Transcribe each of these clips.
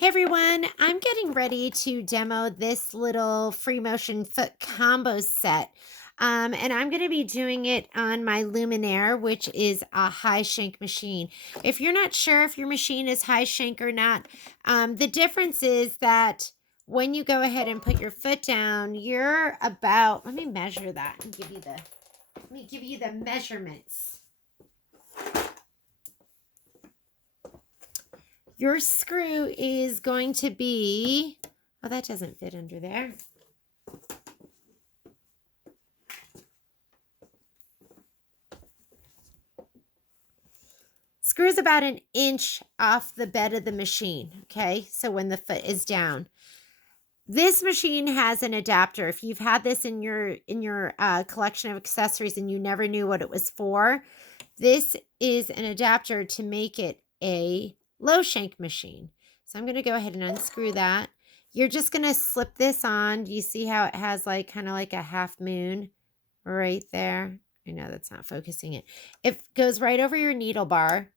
Hey everyone, I'm getting ready to demo this little free motion foot combo set. And I'm going to be doing it on my Luminaire, which is a high shank machine. If you're not sure if your machine is high shank or not, the difference is that when you go ahead and put your foot down, you're about, let me measure that and let me give you the measurements. Your screw is going to be, oh, that doesn't fit under there. Screw is about an inch off the bed of the machine, okay? So when the foot is down. This machine has an adapter. If you've had this in your collection of accessories and you never knew what it was for, this is an adapter to make it a low shank machine. So I'm going to go ahead and unscrew that. You're just going to slip this on. Do you see how it has like kind of like a half moon right there? I know that's not focusing it. It goes right over your needle bar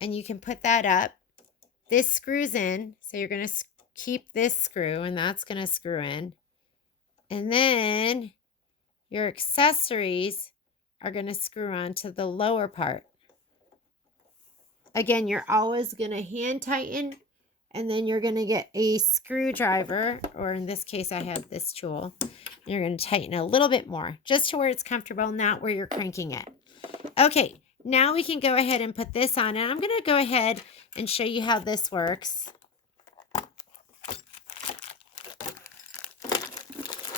and you can put that up. This screws in. So you're going to keep this screw and that's going to screw in. And then your accessories are going to screw on to the lower part. Again, you're always going to hand tighten, and then you're going to get a screwdriver, or in this case, I have this tool. You're going to tighten a little bit more, just to where it's comfortable, not where you're cranking it. Okay, now we can go ahead and put this on, and I'm going to go ahead and show you how this works.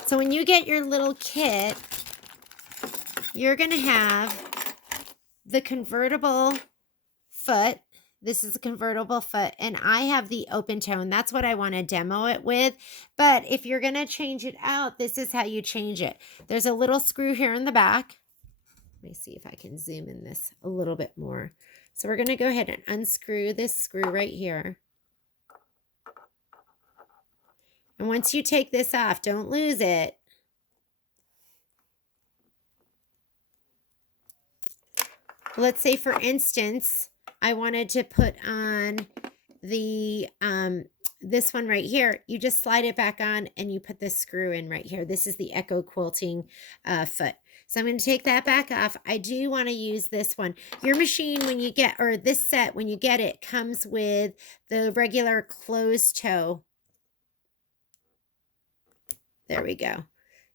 So when you get your little kit, you're going to have the convertible foot. This is a convertible foot, and I have the open toe, and that's what I want to demo it with. But if you're going to change it out, this is how you change it. There's a little screw here in the back. Let me see if I can zoom in this a little bit more. So we're going to go ahead and unscrew this screw right here. And once you take this off, don't lose it. Let's say, for instance, I wanted to put on the this one right here. You just slide it back on and you put this screw in right here. This is the Echo Quilting foot. So I'm going to take that back off. I do want to use this one. Your machine, when you get, or this set, when you get it, comes with the regular closed toe. There we go.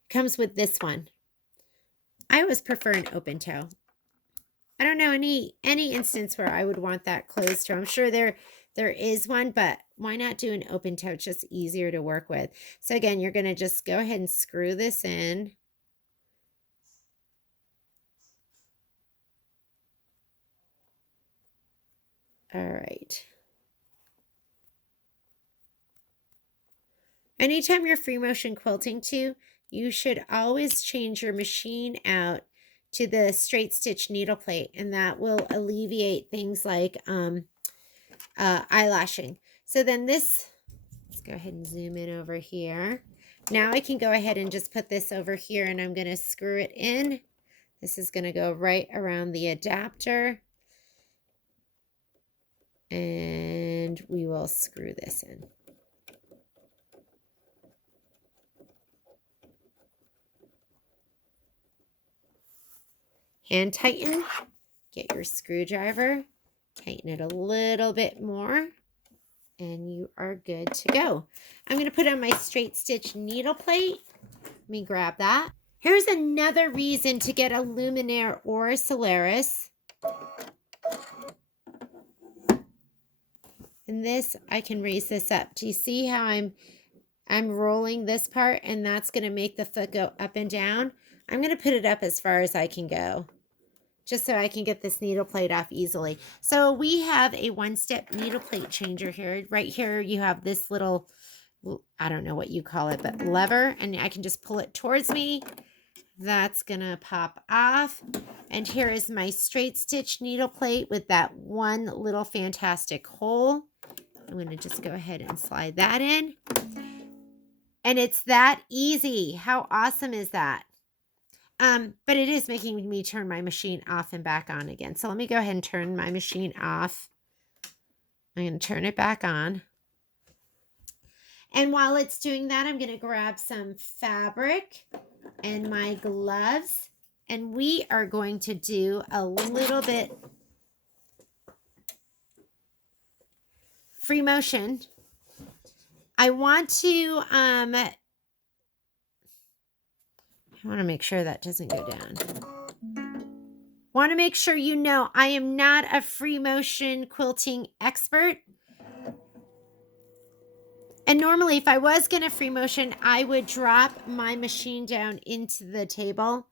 Comes with this one. I always prefer an open toe. I don't know any instance where I would want that closed toe. I'm sure there is one, but why not do an open toe? It's just easier to work with. So again, you're going to just go ahead and screw this in. All right. Anytime you're free motion quilting too, you should always change your machine out to the straight stitch needle plate, and that will alleviate things like eyelashing. So then this, let's go ahead and zoom in over here. Now I can go ahead and just put this over here, and I'm going to screw it in. This is going to go right around the adapter, and we will screw this in. Hand tighten, get your screwdriver, tighten it a little bit more, and you are good to go. I'm going to put on my straight stitch needle plate. Let me grab that. Here's another reason to get a Luminaire or a Solaris. And this, I can raise this up. Do you see how I'm rolling this part, and that's going to make the foot go up and down? I'm going to put it up as far as I can go, just so I can get this needle plate off easily. So we have a one-step needle plate changer here. Right here you have this little, I don't know what you call it, but lever, and I can just pull it towards me. That's gonna pop off. And here is my straight stitch needle plate with that one little fantastic hole. I'm gonna just go ahead and slide that in. And it's that easy. How awesome is that? But it is making me turn my machine off and back on again. So let me go ahead and turn my machine off. I'm going to turn it back on. And while it's doing that, I'm going to grab some fabric and my gloves. And we are going to do a little bit free motion. I want to make sure that doesn't go down. Want to make sure you know I am not a free motion quilting expert. And normally if I was going to free motion, I would drop my machine down into the table.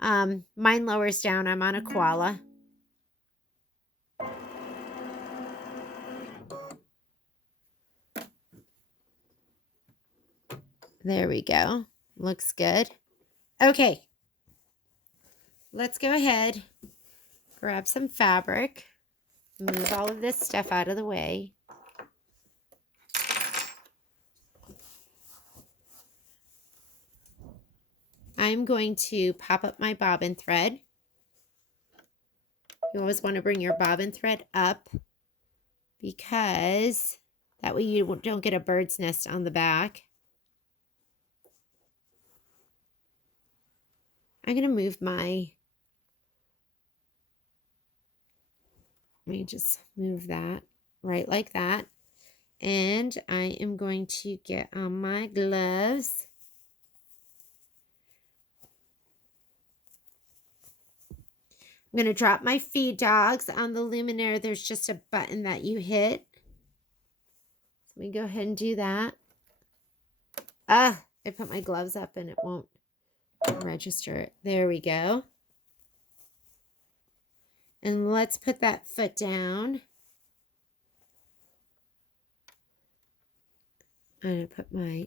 Mine lowers down. I'm on a koala. There we go. Looks good. Okay. Let's go ahead, grab some fabric, move all of this stuff out of the way. I'm going to pop up my bobbin thread. You always want to bring your bobbin thread up because that way you don't get a bird's nest on the back. I'm going to move my, let me just move that right like that. And I am going to get on my gloves. I'm going to drop my feed dogs on the luminaire. There's just a button that you hit. Let me go ahead and do that. I put my gloves up and it won't register it. There we go. And let's put that foot down. I'm going to put my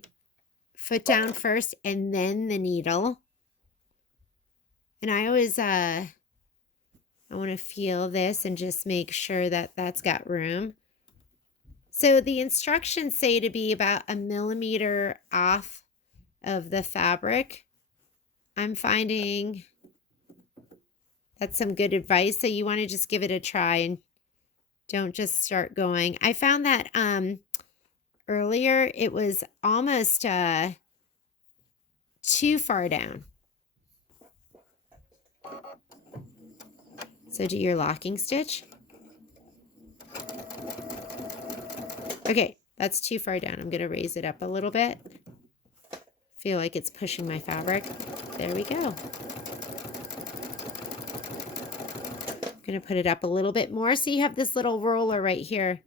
foot down first and then the needle. And I always, I want to feel this and just make sure that that's got room. So the instructions say to be about 1 millimeter off of the fabric. I'm finding that's some good advice. So you want to just give it a try and don't just start going. I found that earlier it was almost too far down. So do your locking stitch. Okay, that's too far down. I'm going to raise it up a little bit. Feel like it's pushing my fabric. There we go. I'm going to put it up a little bit more. So you have this little roller right here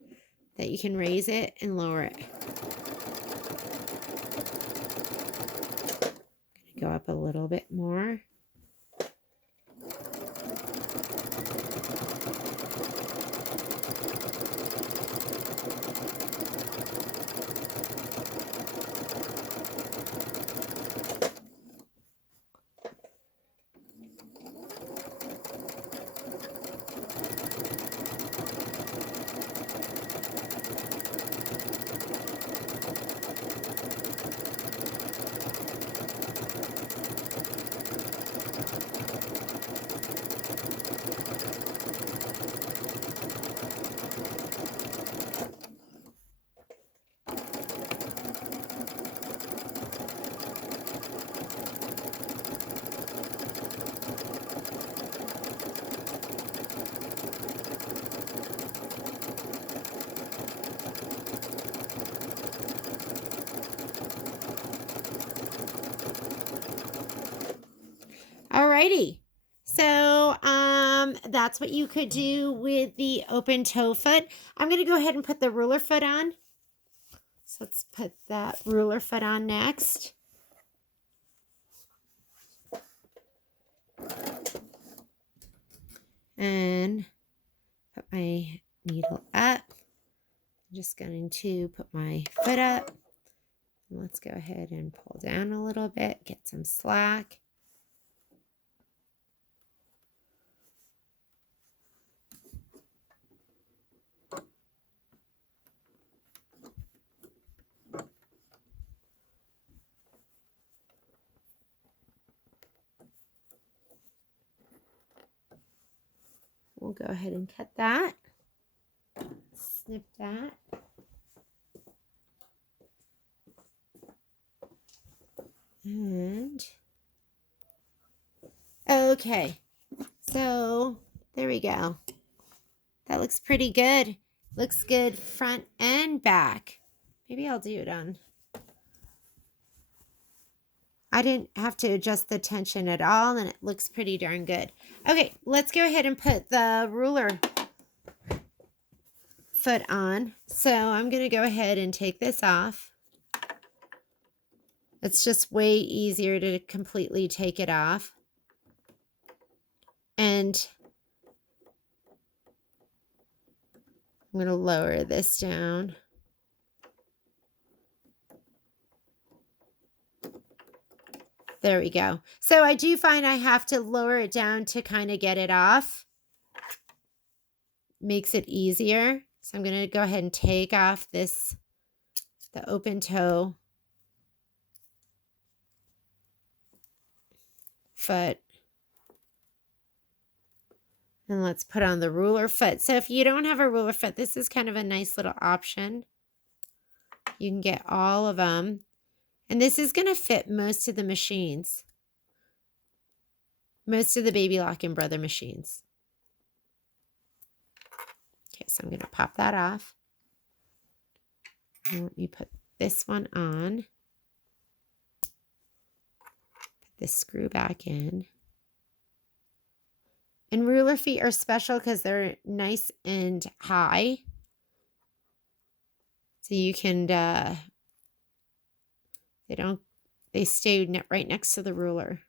that you can raise it and lower it. I'm going to go up a little bit more. Alrighty. So that's what you could do with the open toe foot. I'm going to go ahead and put the ruler foot on. So let's put that ruler foot on next. And put my needle up. I'm just going to put my foot up. Let's go ahead and pull down a little bit, get some slack. We'll go ahead and cut that. Snip that. And okay, so there we go. That looks pretty good. Looks good front and back. Maybe I'll do it on. I didn't have to adjust the tension at all, and it looks pretty darn good. Okay, let's go ahead and put the ruler foot on. So I'm going to go ahead and take this off. It's just way easier to completely take it off. And I'm going to lower this down. There we go. So I do find I have to lower it down to kind of get it off. Makes it easier. So I'm going to go ahead and take off the open toe foot. And let's put on the ruler foot. So if you don't have a ruler foot, this is kind of a nice little option. You can get all of them. And this is going to fit most of the machines. Most of the Baby Lock and Brother machines. Okay, so I'm going to pop that off. And let me put this one on. Put this screw back in. And ruler feet are special because they're nice and high. So you can, they stay right next to the ruler.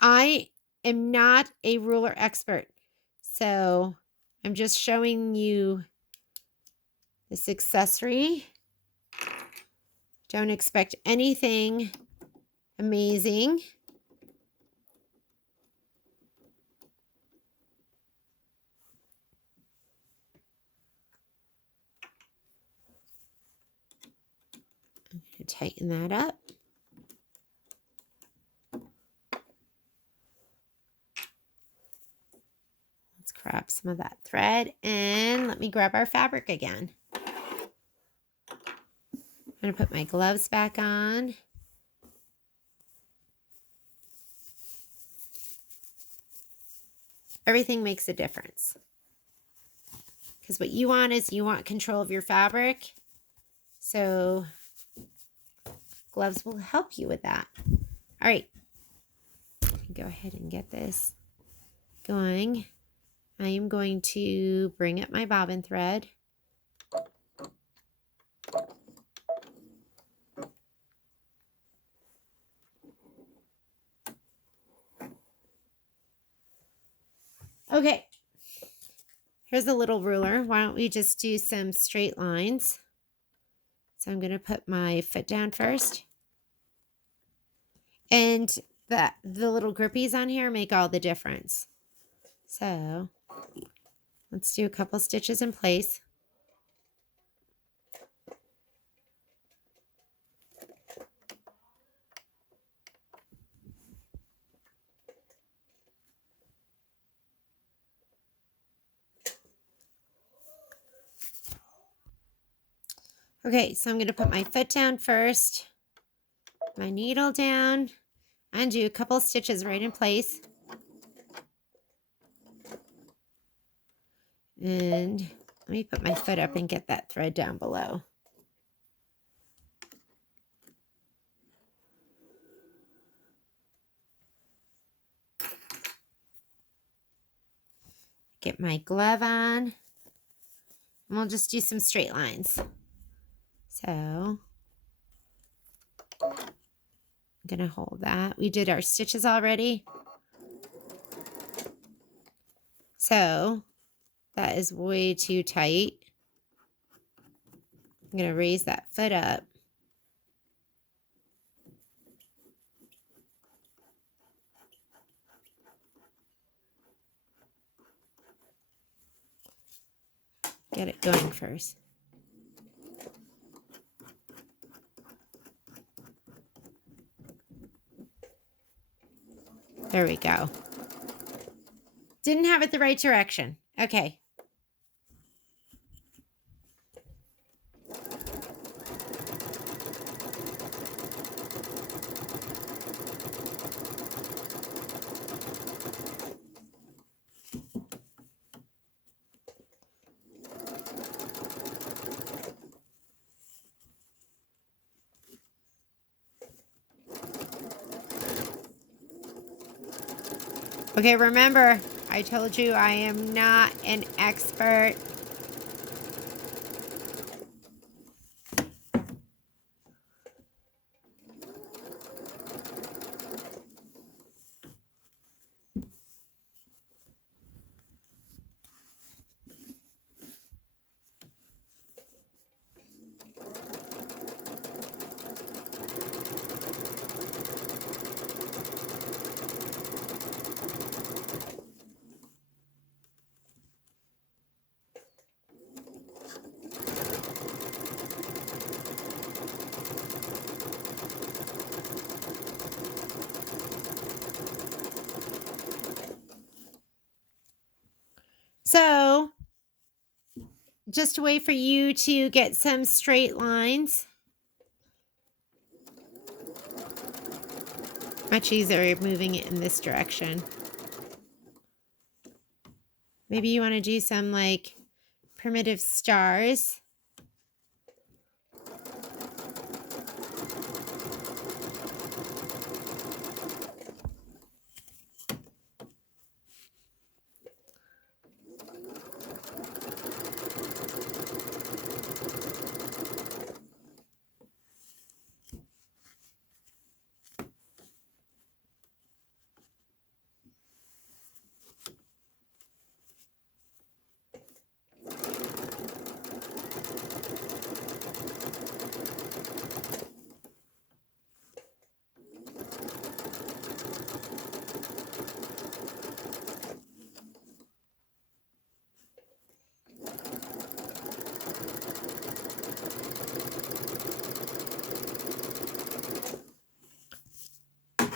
I am not a ruler expert, so I'm just showing you this accessory. Don't expect anything amazing. I'm going to tighten that up. Let's grab some of that thread and let me grab our fabric again. I'm going to put my gloves back on. Everything makes a difference. Because what you want is you want control of your fabric. So gloves will help you with that. All right. Go ahead and get this going. I am going to bring up my bobbin thread. Okay, here's a little ruler. Why don't we just do some straight lines? So I'm going to put my foot down first. And the little grippies on here make all the difference. So let's do a couple stitches in place. Okay, so I'm going to put my foot down first, my needle down, and do a couple stitches right in place. And let me put my foot up and get that thread down below. Get my glove on, and we'll just do some straight lines. So I'm going to hold that. We did our stitches already. So that is way too tight. I'm going to raise that foot up. Get it going first. There we go. Didn't have it the right direction. Okay. Okay, remember, I told you I am not an expert. So, just a way for you to get some straight lines. Much easier moving it in this direction. Maybe you want to do some like primitive stars.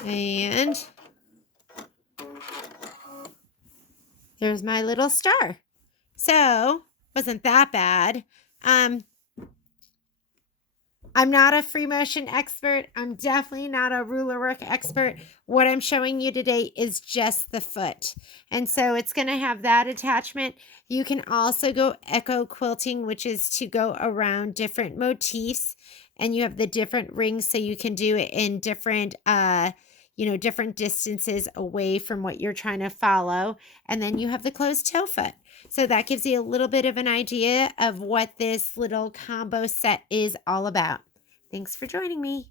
And there's my little star. So, wasn't that bad. I'm not a free motion expert. I'm definitely not a ruler work expert. What I'm showing you today is just the foot. And so it's going to have that attachment. You can also go echo quilting, which is to go around different motifs. And you have the different rings, so you can do it in different, different distances away from what you're trying to follow. And then you have the closed toe foot. So that gives you a little bit of an idea of what this little combo set is all about. Thanks for joining me.